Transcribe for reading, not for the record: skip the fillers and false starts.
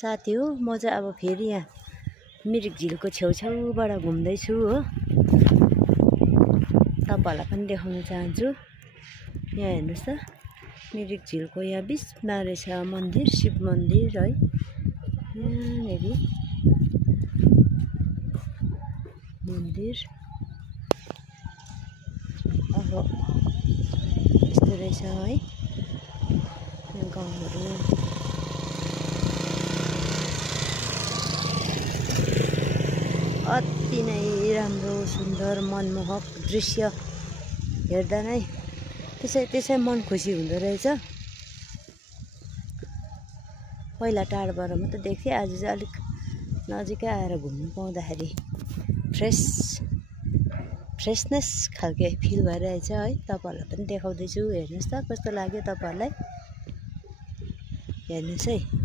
साथी हो। म चाहिँ अब फेरि यहाँ मिरिक झिलको छेउछाउबाट घुम्दैछु हो। तपाईँहरूलाई पनि देखाउन चाहन्छु। यहाँ हेर्नुहोस् त, मिरिक झिलको यहाँ बिचमा रहेछ मन्दिर, शिव मन्दिर है। यहाँनिर मन्दिर अब यस्तो रहेछ है गाउँहरू। अति नै राम्रो सुन्दर मनमोहक दृश्य हेर्दा नै त्यसै मन खुसी हुँदो रहेछ। पहिला टाढोबाट मात्रै देख्थेँ, आज चाहिँ अलिक नजिकै आएर घुम्नु पाउँदाखेरि फ्रेसनेस खालके फिल भइरहेछ है। तपाईँहरूलाई पनि देखाउँदैछु, हेर्नुहोस् त कस्तो लाग्यो तपाईँहरूलाई। हेर्नुहोस् है।